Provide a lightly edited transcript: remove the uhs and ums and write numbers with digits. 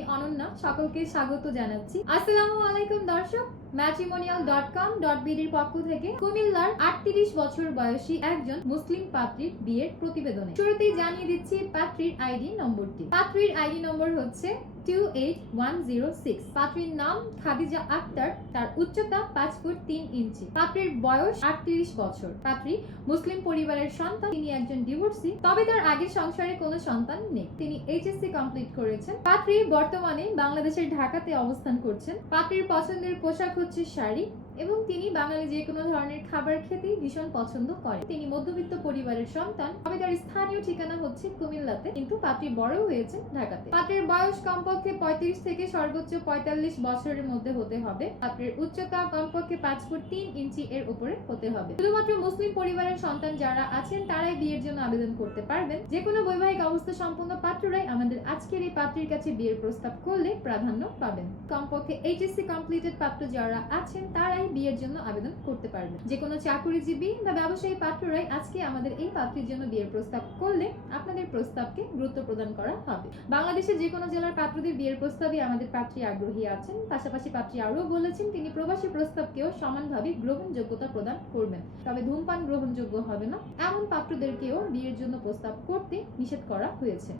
আমি অনন্যা, সকলকে স্বাগত জানাচ্ছি। আসসালামু আলাইকুম দর্শক, matrimonial.com.bd এর পক্ষ থেকে কুমিল্লার 38 বছর বয়সী একজন মুসলিম পাত্রীর বিয়ের প্রতিবেদনে শুরুতেই জানিয়ে দিচ্ছি পাত্রীর আইডি নম্বরটি। পাত্রীর আইডি নম্বর হচ্ছে 28106। পাত্রীর নাম খাদিজা আক্তার, তার উচ্চতা 5 ফুট 3 ইঞ্চি। পাত্রীর বয়স 38 বছর। পাত্রী মুসলিম পরিবারের সন্তান। তিনি একজন ডিভোর্সি, তবে তার আগের সংসারে কোনো সন্তান নেই। তিনি এইচএসসি কমপ্লিট করেছেন। পাত্রী বর্তমানে বাংলাদেশের ঢাকাতে অবস্থান করছেন। পাত্রীর পছন্দের পোশাক হচ্ছে শাড়ি এবং তিনি বাঙালি যে কোনো ধরনের খাবার খেতেই ভীষণ পছন্দ করেন। তিনি মধ্যবিত্ত পরিবারের সন্তান, তবে তার স্থানীয় ঠিকানা হচ্ছে কুমিল্লাতে, কিন্তু পাত্রী বড় হয়েছেন ঢাকাতে। পাত্রীর বয়স কমপক্ষে 35 থেকে সর্বোচ্চ 45 বছরের মধ্যে হতে হবে। পাত্রীর উচ্চতা কমপক্ষে 5 ফুট 3 ইঞ্চি এর উপরে হতে হবে। শুধুমাত্র মুসলিম পরিবারের সন্তান যারা আছেন তারাই বিয়ের জন্য আবেদন করতে পারবেন। যে কোনো বৈবাহিক অবস্থা সম্পন্ন পাত্ররাই আমাদের আজকের এই পাত্রীর কাছে বিয়ের প্রস্তাব করলে প্রাধান্য পাবেন। কমপক্ষে এইচএসসি কমপ্লিটেড পাত্র যারা আছেন তারাই বিয়ের জন্য আবেদন করতে পারবেন। যে কোনো চাকরিজীবী বা ব্যবসায়ী পাত্ররাই আজকে আমাদের এই পাত্রীর জন্য বিয়ের প্রস্তাব করলে আপনাদের প্রস্তাবকে গুরুত্ব প্রদান করা হবে। বাংলাদেশের যে কোনো জেলার পাত্রদের বিয়ের প্রস্তাবে আমাদের পাত্রী আগ্রহী আছেন। পাশাপাশি পাত্রী আরও বলেছেন তিনি প্রবাসী প্রস্তাবকেও সমানভাবে গ্রহণযোগ্যতা প্রদান করবেন, তবে ধূমপান গ্রহণযোগ্য হবে না। এমন পাত্রদেরকেও বিয়ের জন্য প্রস্তাব করতে নিষেধ করা হয়েছে।